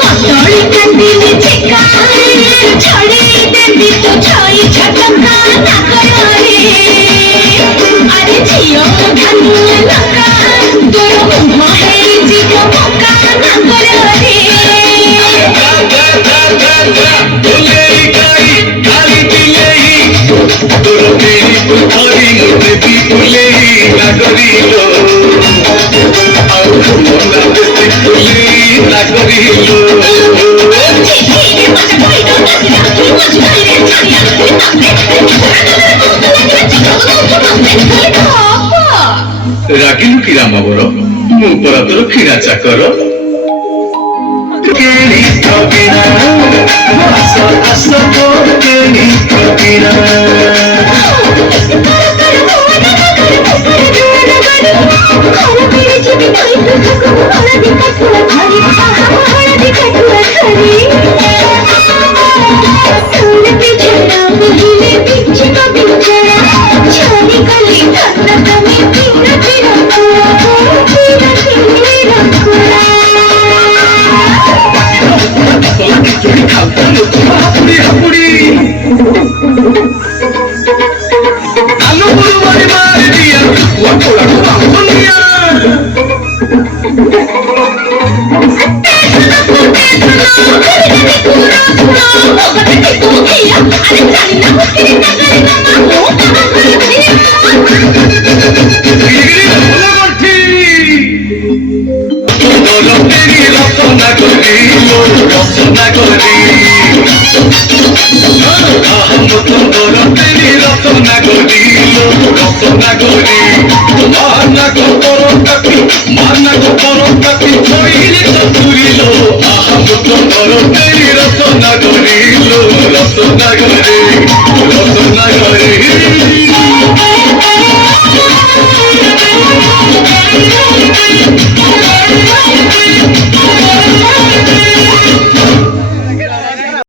कदली कंदिल चिका छड़ी देवी तो छई छटका ना करे अरे झियो धनु लका तोर मुह है जीव मका ना करे दुलेरी गाई गाली दिलेही तोर मेरी पुथरी मोटे भी दुलेही नागरिलो आउ मोला बेसी दुलेही नागरिलो रागिलु कि राम बर मु परा तोर खीरा चाकर केली कबिना आस आस तो केली कबिना रत्नागिरी